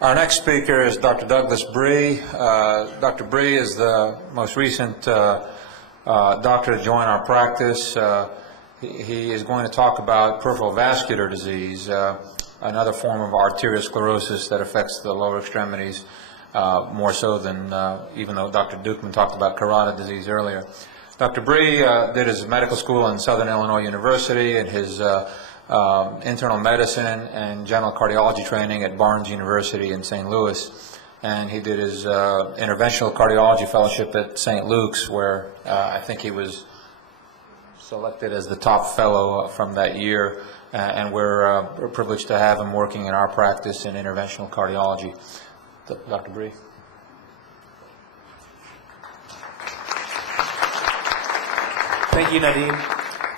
Our next speaker is Dr. Douglas Bree. Dr. Bree is the most recent doctor to join our practice. He is going to talk about peripheral vascular disease, another form of arteriosclerosis that affects the lower extremities more so than even though Dr. Dukeman talked about carotid disease earlier. Dr. Bree did his medical school in Southern Illinois University and his internal medicine and general cardiology training at Barnes University in St. Louis. And he did his interventional cardiology fellowship at St. Luke's, where I think he was selected as the top fellow from that year. And we're privileged to have him working in our practice in interventional cardiology. Dr. Bree. Thank you, Nadeem.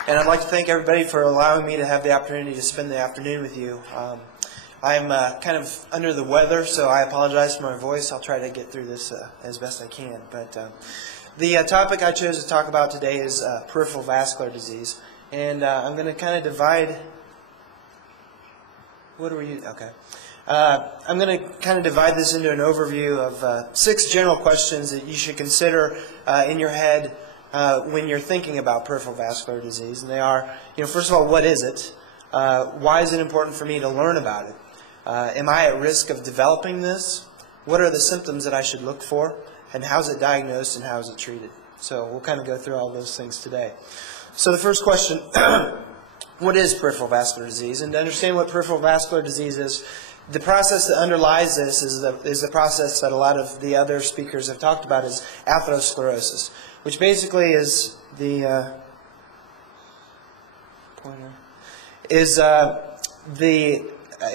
And I'd like to thank everybody for allowing me to have the opportunity to spend the afternoon with you. I'm kind of under the weather, so I apologize for my voice. I'll try to get through this as best I can. But the topic I chose to talk about today is peripheral vascular disease. And I'm going to kind of divide... What are we using? Okay. I'm going to kind of divide this into an overview of 6 general questions that you should consider in your head when you're thinking about peripheral vascular disease. And they are, first of all, what is it? Why is it important for me to learn about it? Am I at risk of developing this? What are the symptoms that I should look for? And how is it diagnosed and how is it treated? So we'll kind of go through all those things today. So the first question, what is peripheral vascular disease? And to understand what peripheral vascular disease is, the process that underlies this is the process that a lot of the other speakers have talked about, is atherosclerosis, which basically is the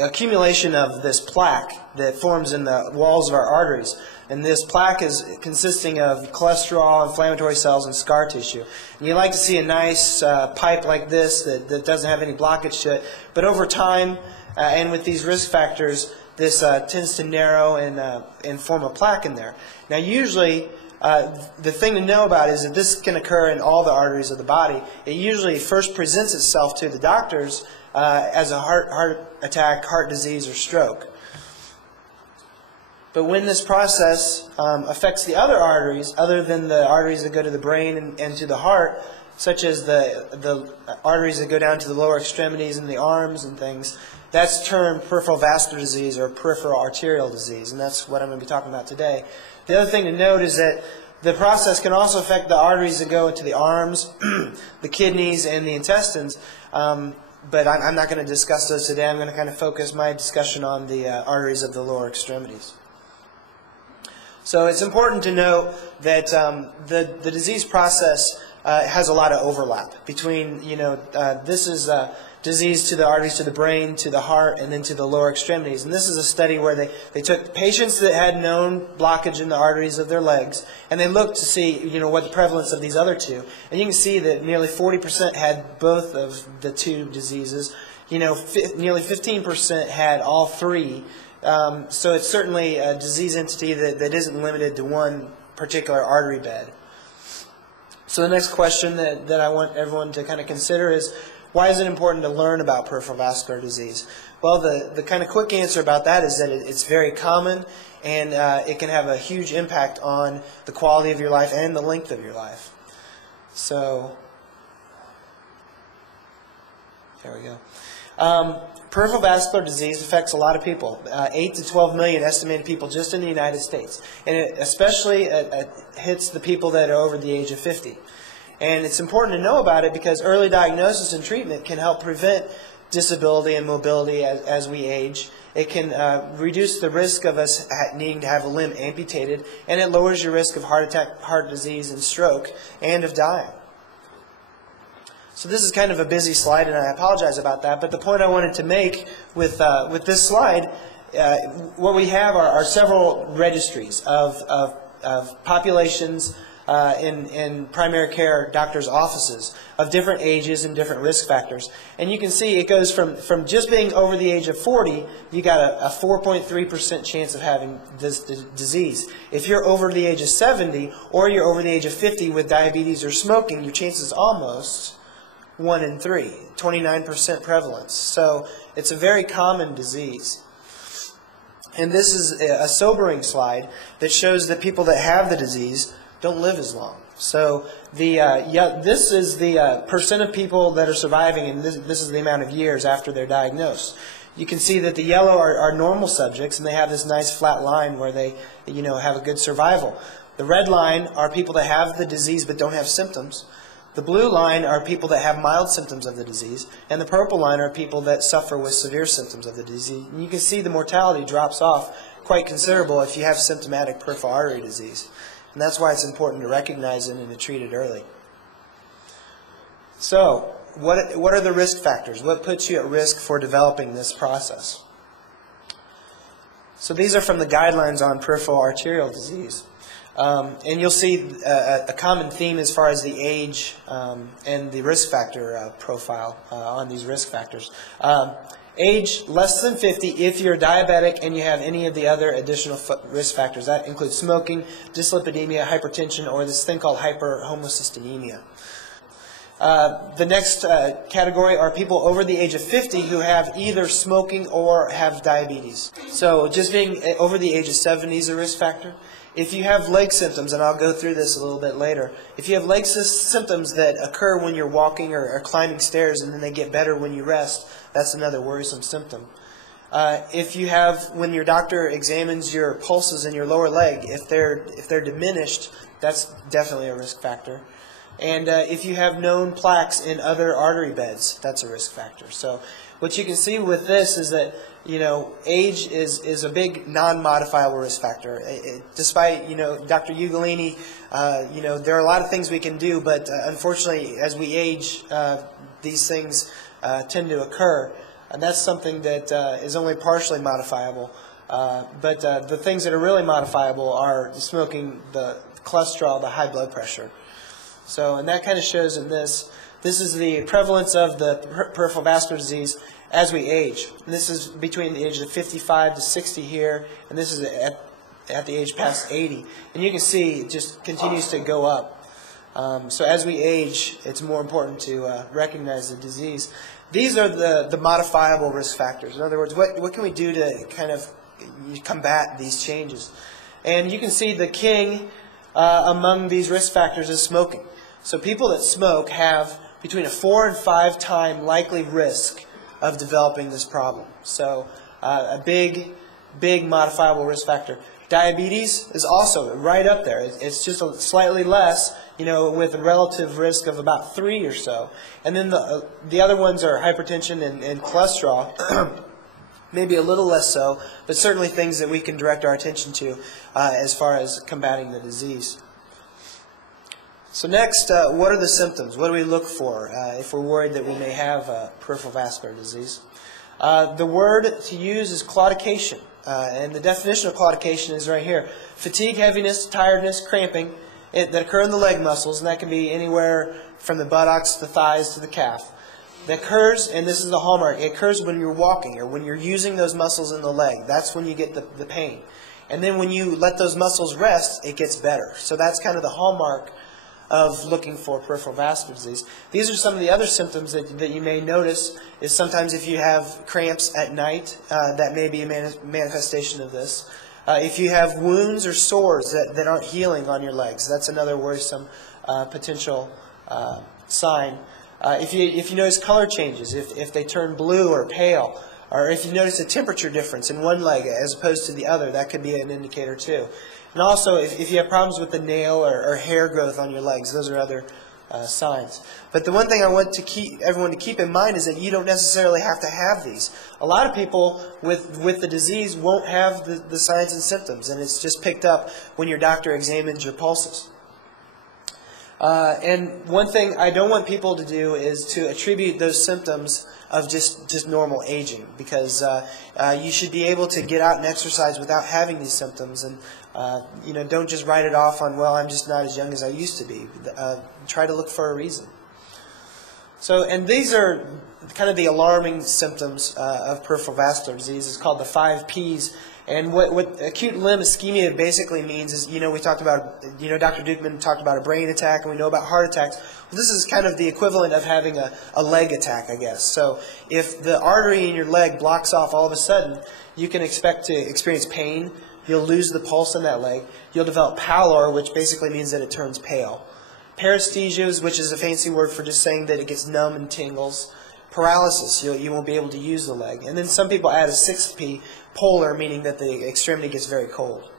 accumulation of this plaque that forms in the walls of our arteries. And this plaque is consisting of cholesterol, inflammatory cells, and scar tissue. And you like to see a nice pipe like this that doesn't have any blockage to it. But over time, and with these risk factors, this tends to narrow and form a plaque in there. Now usually, the thing to know about is that this can occur in all the arteries of the body. It usually first presents itself to the doctors as a heart attack, heart disease, or stroke. But when this process affects the other arteries, other than the arteries that go to the brain and to the heart, such as the arteries that go down to the lower extremities and the arms and things, that's termed peripheral vascular disease or peripheral arterial disease, and that's what I'm going to be talking about today. The other thing to note is that the process can also affect the arteries that go into the arms, the kidneys, and the intestines, but I'm not going to discuss those today. I'm going to kind of focus my discussion on the arteries of the lower extremities. So it's important to note that the disease process has a lot of overlap between, this is disease to the arteries, to the brain, to the heart, and then to the lower extremities. And this is a study where they took patients that had known blockage in the arteries of their legs, and they looked to see, what the prevalence of these other two. And you can see that nearly 40% had both of the two diseases. Nearly 15% had all three. So it's certainly a disease entity that isn't limited to one particular artery bed. So the next question that I want everyone to kind of consider is, why is it important to learn about peripheral vascular disease? Well, the kind of quick answer about that is that it's very common, and it can have a huge impact on the quality of your life and the length of your life. So, there we go. Peripheral vascular disease affects a lot of people, 8 to 12 million estimated people just in the United States. And it especially hits the people that are over the age of 50. And it's important to know about it because early diagnosis and treatment can help prevent disability and mobility as we age. It can reduce the risk of us needing to have a limb amputated, and it lowers your risk of heart attack, heart disease, and stroke, and of dying. So this is kind of a busy slide, and I apologize about that. But the point I wanted to make with this slide, what we have are several registries of populations in primary care doctors' offices of different ages and different risk factors. And you can see it goes from just being over the age of 40, you got a 4.3% chance of having this disease. If you're over the age of 70 or you're over the age of 50 with diabetes or smoking, your chance is almost 1 in 3, 29% prevalence. So it's a very common disease. And this is a sobering slide that shows that people that have the disease don't live as long. So this is the percent of people that are surviving, and this is the amount of years after they're diagnosed. You can see that the yellow are normal subjects, and they have this nice flat line where they have a good survival. The red line are people that have the disease but don't have symptoms. The blue line are people that have mild symptoms of the disease, and the purple line are people that suffer with severe symptoms of the disease. And you can see the mortality drops off quite considerable if you have symptomatic peripheral artery disease. And that's why it's important to recognize it and to treat it early. So, what are the risk factors? What puts you at risk for developing this process? So these are from the guidelines on peripheral arterial disease. And you'll see a common theme as far as the age and the risk factor profile on these risk factors. Age less than 50 if you're diabetic and you have any of the other additional risk factors. That includes smoking, dyslipidemia, hypertension, or this thing called hyperhomocystinemia. The next category are people over the age of 50 who have either smoking or have diabetes. So just being over the age of 70 is a risk factor. If you have leg symptoms, and I'll go through this a little bit later, if you have leg symptoms that occur when you're walking or climbing stairs and then they get better when you rest, that's another worrisome symptom. If you have, when your doctor examines your pulses in your lower leg, if they're diminished, that's definitely a risk factor. And if you have known plaques in other artery beds, that's a risk factor. So what you can see with this is that age is a big non-modifiable risk factor. Despite Dr. Ugolini, there are a lot of things we can do, but unfortunately, as we age, these things tend to occur, and that's something that is only partially modifiable. But the things that are really modifiable are the smoking, the cholesterol, the high blood pressure. So, and that kind of shows in this. This is the prevalence of the peripheral vascular disease as we age. And this is between the ages of 55 to 60 here, and this is at the age past 80. And you can see it just continues to go up. So as we age, it's more important to recognize the disease. These are the modifiable risk factors. In other words, what can we do to kind of combat these changes? And you can see the king among these risk factors is smoking. So people that smoke have between a 4 and 5 time likely risk of developing this problem. So a big modifiable risk factor. Diabetes is also right up there. It's just slightly less, with a relative risk of about 3 or so. And then the other ones are hypertension and cholesterol. Maybe a little less so, but certainly things that we can direct our attention to as far as combating the disease. So next, what are the symptoms? What do we look for if we're worried that we may have peripheral vascular disease? The word to use is claudication, and the definition of claudication is right here. Fatigue, heaviness, tiredness, cramping that occur in the leg muscles, and that can be anywhere from the buttocks to the thighs to the calf. That occurs, and this is the hallmark, it occurs when you're walking or when you're using those muscles in the leg. That's when you get the pain. And then when you let those muscles rest, it gets better. So that's kind of the hallmark of looking for peripheral vascular disease. These are some of the other symptoms that you may notice is sometimes if you have cramps at night, that may be a manifestation of this. If you have wounds or sores that aren't healing on your legs, that's another worrisome potential sign. If you notice color changes, if they turn blue or pale, or if you notice a temperature difference in one leg as opposed to the other, that could be an indicator too. And also, if you have problems with the nail or hair growth on your legs, those are other signs. But the one thing I want to everyone to keep in mind is that you don't necessarily have to have these. A lot of people with the disease won't have the signs and symptoms, and it's just picked up when your doctor examines your pulses. And one thing I don't want people to do is to attribute those symptoms of just normal aging, because you should be able to get out and exercise without having these symptoms, and don't just write it off on, well, I'm just not as young as I used to be. Try to look for a reason. So, and these are kind of the alarming symptoms of peripheral vascular disease. It's called the 5 Ps, And what acute limb ischemia basically means is, we talked about, Dr. Dukeman talked about a brain attack, and we know about heart attacks. Well, this is kind of the equivalent of having a leg attack, I guess. So if the artery in your leg blocks off all of a sudden, you can expect to experience pain. You'll lose the pulse in that leg. You'll develop pallor, which basically means that it turns pale. Paresthesia, which is a fancy word for just saying that it gets numb and tingles. Paralysis, you won't be able to use the leg. And then some people add a sixth P, polar, meaning that the extremity gets very cold.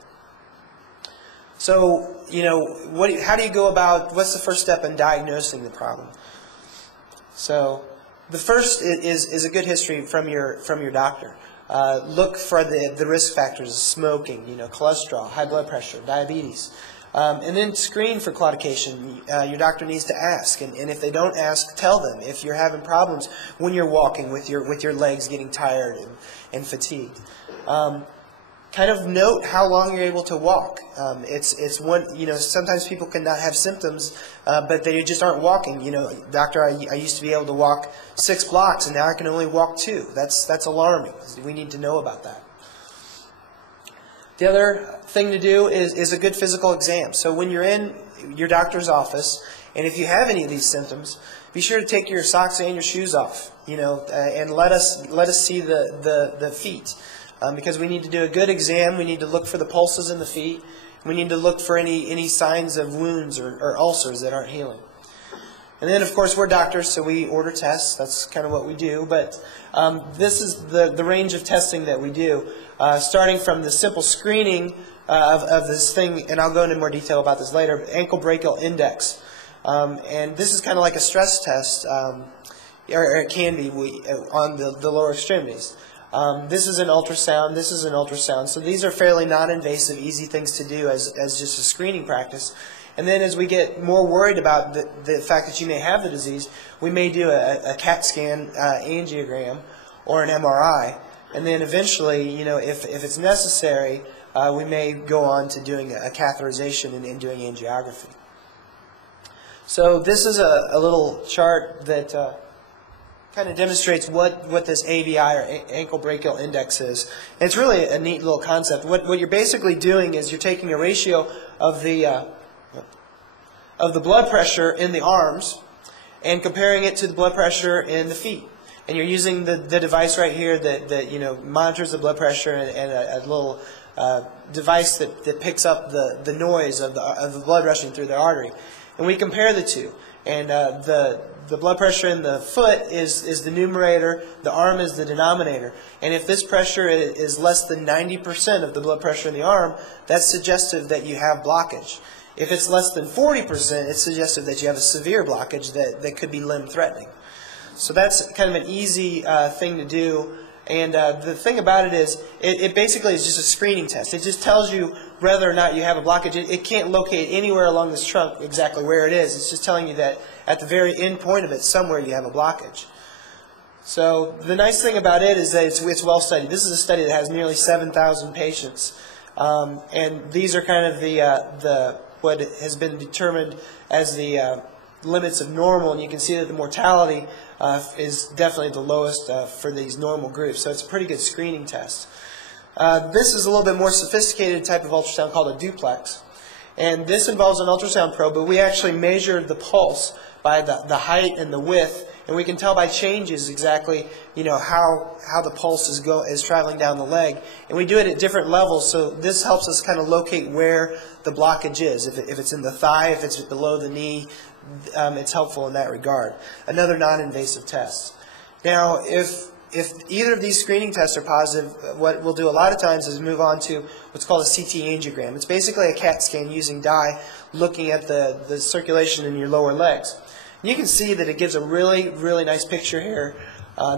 So, how do you go about, what's the first step in diagnosing the problem? So, the first is a good history from your doctor. Look for the risk factors: smoking, cholesterol, high blood pressure, diabetes. And then screen for claudication. Your doctor needs to ask, and if they don't ask, tell them if you're having problems when you're walking with your legs getting tired and fatigued. Kind of note how long you're able to walk. It's one, sometimes people cannot have symptoms, but they just aren't walking. Doctor, I used to be able to walk 6 blocks, and now I can only walk 2. That's alarming. We need to know about that. The other thing to do is a good physical exam. So when you're in your doctor's office, and if you have any of these symptoms, be sure to take your socks and your shoes off, and let us see the feet, because we need to do a good exam. We need to look for the pulses in the feet. We need to look for any signs of wounds or ulcers that aren't healing. And then, of course, we're doctors, so we order tests. That's kind of what we do. But this is the range of testing that we do, starting from the simple screening of this thing, and I'll go into more detail about this later, ankle brachial index. And this is kind of like a stress test, or it can be on the lower extremities. This is an ultrasound. This is an ultrasound. So these are fairly non-invasive, easy things to do as just a screening practice. And then as we get more worried about the fact that you may have the disease, we may do a CAT scan angiogram or an MRI. And then eventually, if it's necessary, we may go on to doing a catheterization and doing angiography. So this is a little chart that kind of demonstrates what this ABI, or ankle brachial index, is. And it's really a neat little concept. What you're basically doing is you're taking a ratio of the blood pressure in the arms and comparing it to the blood pressure in the feet. And you're using the device right here that monitors the blood pressure, and a little device that picks up the noise of the blood rushing through the artery. And we compare the two. And the blood pressure in the foot is the numerator, the arm is the denominator. And if this pressure is less than 90% of the blood pressure in the arm, that's suggestive that you have blockage. If it's less than 40%, it's suggestive that you have a severe blockage that could be limb-threatening. So that's kind of an easy thing to do. And the thing about it is, it basically is just a screening test. It just tells you whether or not you have a blockage. It can't locate anywhere along this trunk exactly where it is. It's just telling you that at the very end point of it, somewhere you have a blockage. So the nice thing about it is that it's well studied. This is a study that has nearly 7,000 patients. And these are kind of what has been determined as the limits of normal, and you can see that the mortality is definitely the lowest for these normal groups. So it's a pretty good screening test. This is a little bit more sophisticated type of ultrasound called a duplex. And this involves an ultrasound probe, but we actually measure the pulse by the height and the width, and we can tell by changes exactly how the pulse is traveling down the leg. And we do it at different levels, so this helps us kind of locate where the blockage is. If it's in the thigh, if it's below the knee, it's helpful in that regard. Another non-invasive test. Now, if either of these screening tests are positive, what we'll do a lot of times is move on to what's called a CT angiogram. It's basically a CAT scan using dye looking at the circulation in your lower legs. And you can see that it gives a really, really nice picture here.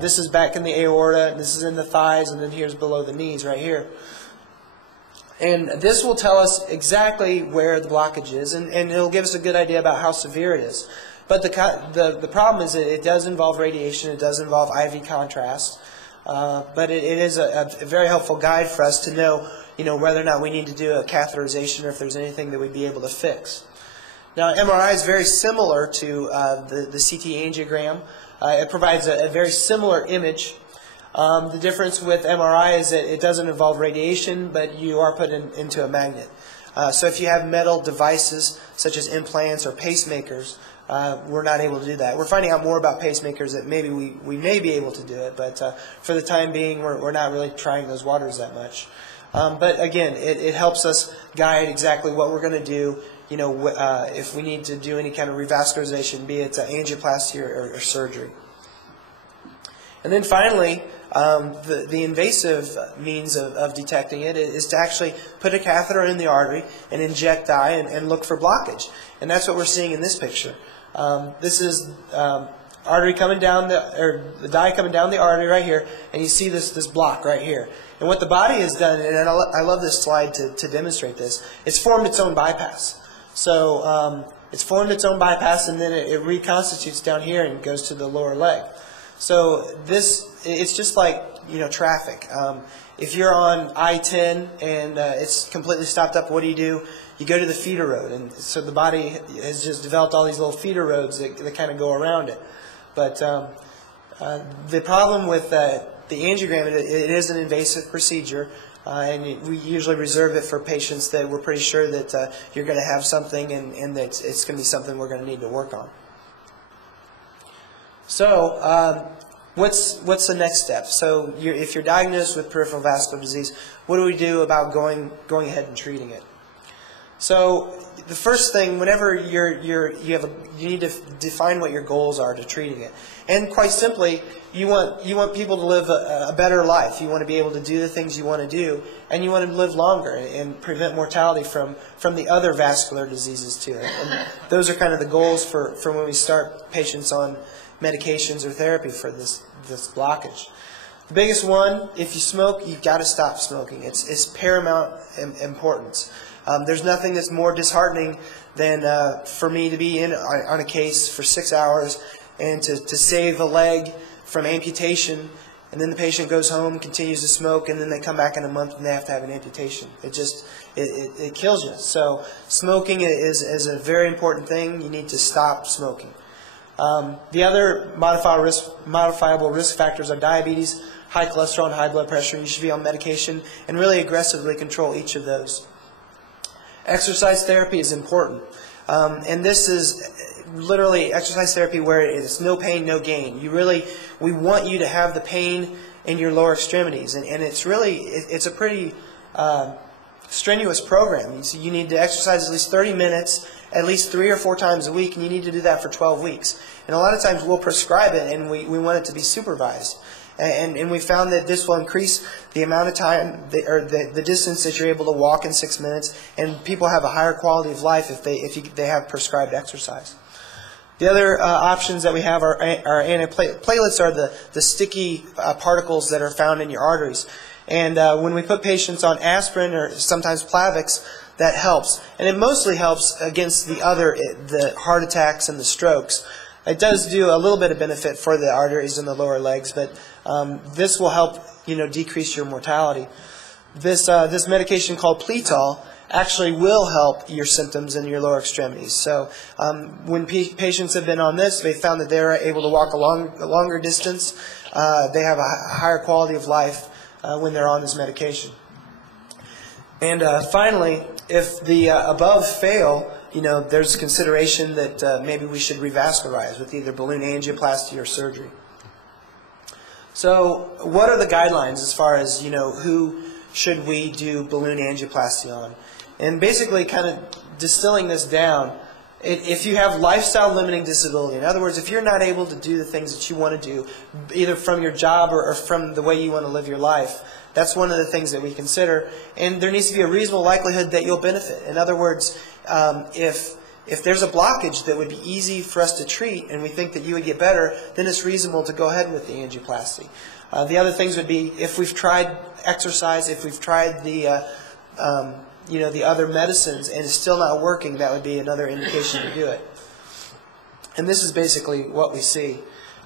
This is back in the aorta, and this is in the thighs, and then here's below the knees right here. And this will tell us exactly where the blockage is, and it'll give us a good idea about how severe it is. But the problem is that it does involve radiation, it does involve IV contrast, but it is a very helpful guide for us to know, whether or not we need to do a catheterization or if there's anything that we'd be able to fix. Now, MRI is very similar to the CT angiogram. It provides a very similar image. The difference with MRI is that it doesn't involve radiation, but you are put into a magnet. So if you have metal devices such as implants or pacemakers, we're not able to do that. We're finding out more about pacemakers that maybe we may be able to do it, but for the time being, we're not really trying those waters that much. But again, it helps us guide exactly what we're going to do. If we need to do any kind of revascularization, be it angioplasty or surgery. And then finally, the invasive means of detecting it is to actually put a catheter in the artery and inject dye and look for blockage. And that's what we're seeing in this picture. This is artery coming down the dye coming down the artery right here, and you see this block right here. And what the body has done, and I love this slide to demonstrate this, it's formed its own bypass. So it's formed its own bypass, and then it reconstitutes down here and goes to the lower leg. So it's just like traffic. If you're on I-10 and it's completely stopped up, what do? You go to the feeder road, and so the body has just developed all these little feeder roads that kind of go around it. But the problem with the angiogram, it is an invasive procedure, and we usually reserve it for patients that we're pretty sure that you're going to have something, and that it's going to be something we're going to need to work on. So what's the next step? So if you're diagnosed with peripheral vascular disease, what do we do about going ahead and treating it? So the first thing, whenever you need to define what your goals are to treating it, and quite simply, you want people to live a better life. You want to be able to do the things you want to do, and you want to live longer and prevent mortality from the other vascular diseases too. And those are kind of the goals for when we start patients on medications or therapy for this blockage. The biggest one, if you smoke, you've got to stop smoking. It's paramount importance. There's nothing that's more disheartening than for me to be on a case for 6 hours and to save a leg from amputation, and then the patient goes home, continues to smoke, and then they come back in a month and they have to have an amputation. It kills you. So smoking is a very important thing. You need to stop smoking. The other modifiable risk factors are diabetes, high cholesterol, and high blood pressure. You should be on medication and really aggressively control each of those. Exercise therapy is important, and this is literally exercise therapy where it's no pain, no gain. We want you to have the pain in your lower extremities, and it's a pretty strenuous program. You need to exercise at least 30 minutes, at least 3 or 4 times a week, and you need to do that for 12 weeks. And a lot of times we'll prescribe it, and we want it to be supervised. And we found that this will increase the amount of time, the distance that you're able to walk in 6 minutes, and people have a higher quality of life if they have prescribed exercise. The other options that we have are antiplatelets are the sticky particles that are found in your arteries. And when we put patients on aspirin or sometimes Plavix, that helps. And it mostly helps against the heart attacks and the strokes. It does do a little bit of benefit for the arteries in the lower legs, but this will help decrease your mortality. This medication called Pletol actually will help your symptoms in your lower extremities. So when patients have been on this, they found that they're able to walk a longer distance. They have a higher quality of life when they're on this medication. And finally, if the above fail, there's consideration that maybe we should revascularize with either balloon angioplasty or surgery. So what are the guidelines as far as, who should we do balloon angioplasty on? And basically kind of distilling this down, if you have lifestyle limiting disability, in other words, if you're not able to do the things that you want to do, either from your job or from the way you want to live your life, that's one of the things that we consider. And there needs to be a reasonable likelihood that you'll benefit. In other words, if there's a blockage that would be easy for us to treat and we think that you would get better, then it's reasonable to go ahead with the angioplasty. The other things would be if we've tried exercise, if we've tried the other medicines and it's still not working, that would be another indication to do it. And this is basically what we see.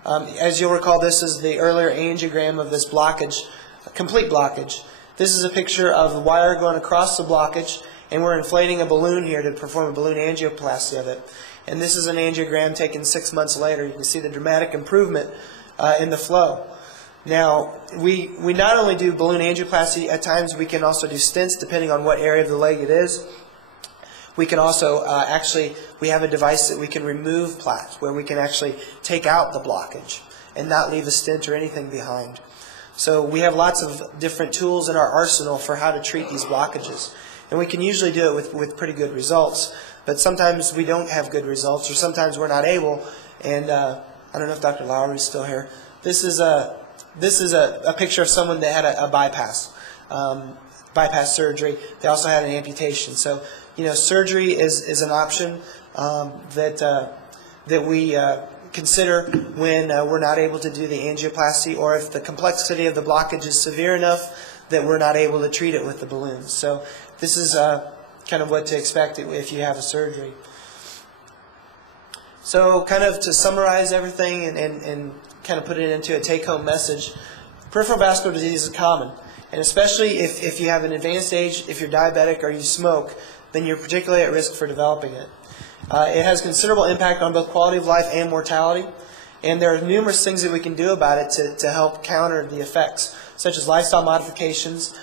As you'll recall, this is the earlier angiogram of this blockage, complete blockage. This is a picture of the wire going across the blockage, and we're inflating a balloon here to perform a balloon angioplasty of it. And this is an angiogram taken 6 months later. You can see the dramatic improvement in the flow. Now, we not only do balloon angioplasty, at times we can also do stents depending on what area of the leg it is. We can also we have a device that we can remove plaques, where we can actually take out the blockage and not leave a stent or anything behind. So we have lots of different tools in our arsenal for how to treat these blockages. And we can usually do it with pretty good results. But sometimes we don't have good results, or sometimes we're not able. And I don't know if Dr. Lowry is still here. This is a picture of someone that had a bypass surgery. They also had an amputation. So, surgery is an option that we consider when we're not able to do the angioplasty, or if the complexity of the blockage is severe enough that we're not able to treat it with the balloons. So this is kind of what to expect if you have a surgery. So kind of to summarize everything and kind of put it into a take-home message, peripheral vascular disease is common. And especially if you have an advanced age, if you're diabetic or you smoke, then you're particularly at risk for developing it. It has considerable impact on both quality of life and mortality. And there are numerous things that we can do about it to help counter the effects, such as lifestyle modifications,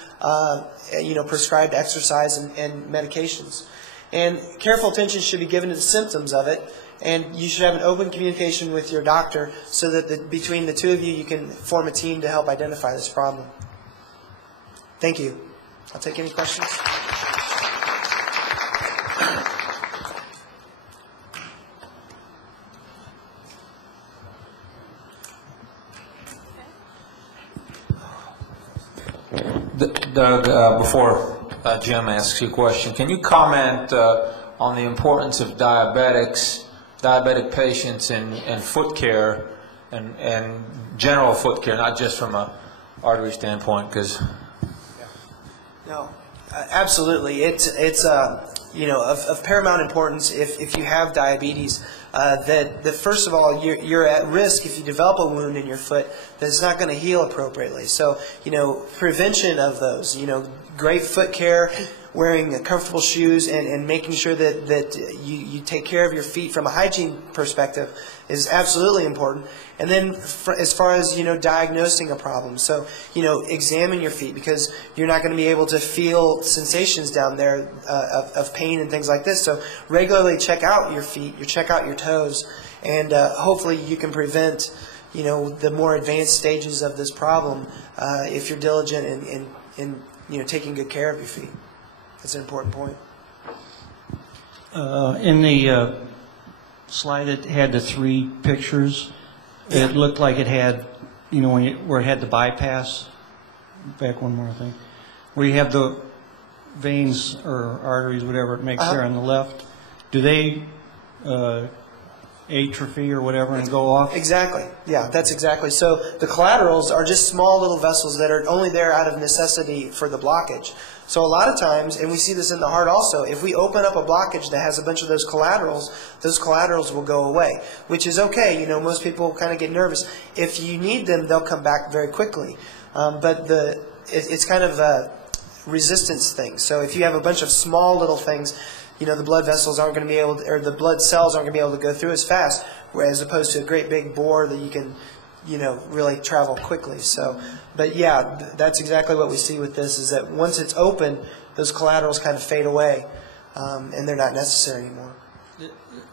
prescribed exercise and medications. And careful attention should be given to the symptoms of it, and you should have an open communication with your doctor so that between the two of you, you can form a team to help identify this problem. Thank you. I'll take any questions. Doug, before Jim asks you a question, can you comment on the importance of diabetic patients in foot care and general foot care, not just from an artery standpoint? Because no, absolutely, it's of paramount importance if you have diabetes. That first of all, you're at risk if you develop a wound in your foot that's not going to heal appropriately. So, prevention of those, great foot care, wearing comfortable shoes, and making sure that you take care of your feet from a hygiene perspective is absolutely important. And then as far as, diagnosing a problem, so, examine your feet, because you're not going to be able to feel sensations down there of pain and things like this. So regularly check out your feet, check out your toes, and hopefully you can prevent, the more advanced stages of this problem if you're diligent in taking good care of your feet. That's an important point. In the slide, it had the 3 pictures. It looked like it had, where it had the bypass. Back one more thing. Where you have the veins or arteries, whatever it makes there on the left. Do they atrophy or whatever and go off? Exactly. Yeah, that's exactly. So the collaterals are just small little vessels that are only there out of necessity for the blockage. So a lot of times, and we see this in the heart also, if we open up a blockage that has a bunch of those collaterals will go away, which is okay. Most people kind of get nervous. If you need them, they'll come back very quickly. But it's kind of a resistance thing. So if you have a bunch of small little things, the blood vessels aren't going to be able to, or the blood cells aren't going to be able to go through as fast, as opposed to a great big bore that you can, really travel quickly. So, but yeah, that's exactly what we see with this, is that once it's open, those collaterals kind of fade away, and they're not necessary anymore.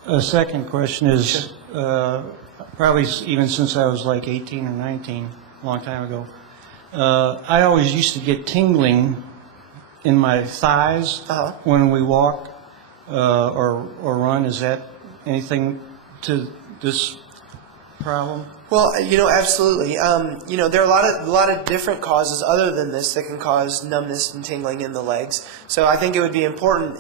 A second question is, probably even since I was like 18 or 19, a long time ago, I always used to get tingling in my thighs when we walk or run. Is that anything to this problem? Well, absolutely. There are a lot of different causes other than this that can cause numbness and tingling in the legs. So I think it would be important,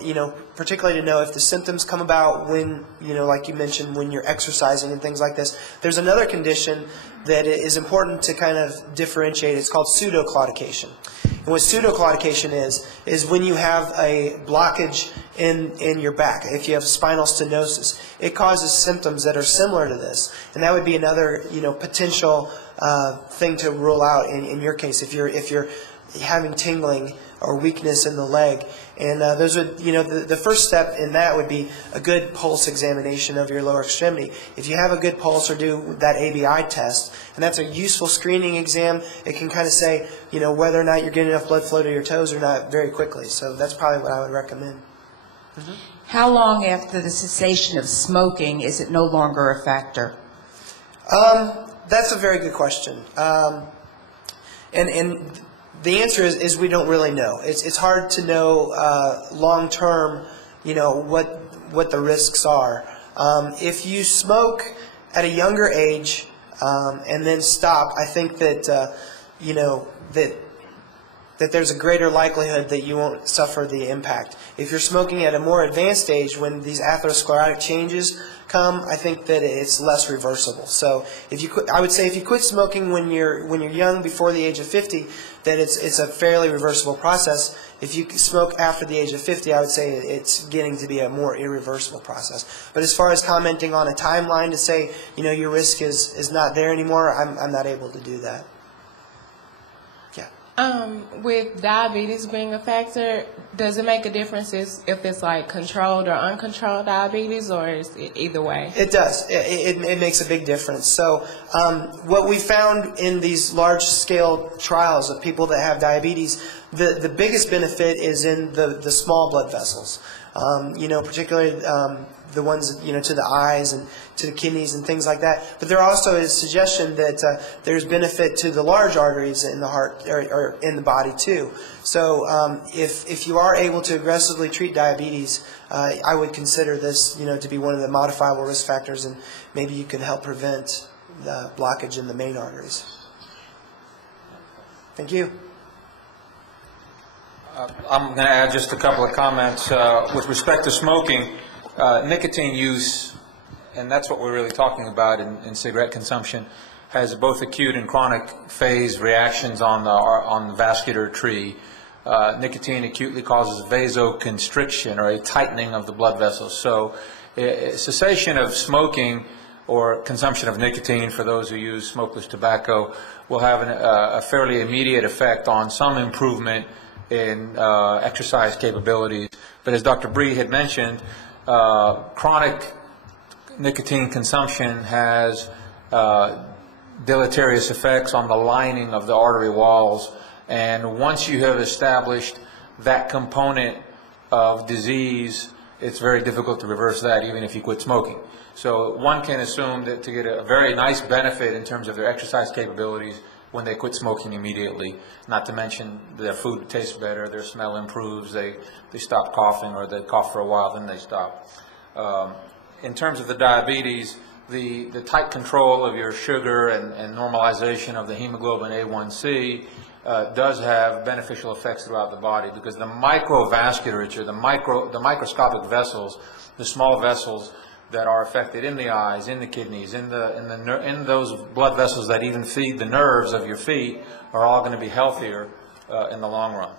particularly to know if the symptoms come about when, like you mentioned, when you're exercising and things like this. There's another condition that is important to kind of differentiate. It's called pseudoclaudication. And what pseudoclaudication is when you have a blockage in your back. If you have spinal stenosis, it causes symptoms that are similar to this, and that would be another potential thing to rule out in your case. If you're having tingling or weakness in the leg. And those would, the first step in that would be a good pulse examination of your lower extremity. If you have a good pulse, or do that ABI test, and that's a useful screening exam. It can kind of say, whether or not you're getting enough blood flow to your toes or not very quickly. So that's probably what I would recommend. Mm-hmm. How long after the cessation of smoking is it no longer a factor? That's a very good question. And the answer is we don't really know. It's hard to know long term, what the risks are. If you smoke at a younger age and then stop, I think that that there's a greater likelihood that you won't suffer the impact. If you're smoking at a more advanced age, when these atherosclerotic changes come, I think that it's less reversible. So I would say if you quit smoking when you're young, before the age of 50, then it's a fairly reversible process. If you smoke after the age of 50, I would say it's getting to be a more irreversible process. But as far as commenting on a timeline to say, your risk is not there anymore, I'm not able to do that. With diabetes being a factor, does it make a difference if it's like controlled or uncontrolled diabetes, or is it either way? It does. It makes a big difference. So what we found in these large-scale trials of people that have diabetes, the biggest benefit is in the small blood vessels, particularly the ones to the eyes and to the kidneys and things like that. But there also is suggestion that there's benefit to the large arteries in the heart or in the body too. So if you are able to aggressively treat diabetes, I would consider this to be one of the modifiable risk factors, and maybe you can help prevent the blockage in the main arteries. Thank you. I'm going to add just a couple of comments with respect to smoking. Nicotine use, and that's what we're really talking about in cigarette consumption, has both acute and chronic phase reactions on the vascular tree. Nicotine acutely causes vasoconstriction, or a tightening of the blood vessels. So cessation of smoking or consumption of nicotine, for those who use smokeless tobacco, will have a fairly immediate effect on some improvement in exercise capabilities. But as Dr. Bree had mentioned, chronic nicotine consumption has deleterious effects on the lining of the artery walls, and once you have established that component of disease, it's very difficult to reverse that, even if you quit smoking. So one can assume that to get a very nice benefit in terms of their exercise capabilities when they quit smoking immediately, not to mention their food tastes better, their smell improves, they stop coughing, or they cough for a while, then they stop. In terms of the diabetes, the tight control of your sugar and normalization of the hemoglobin A1C does have beneficial effects throughout the body, because the microvasculature, the microscopic vessels, the small vessels that are affected in the eyes, in the kidneys, in those blood vessels that even feed the nerves of your feet, are all going to be healthier in the long run.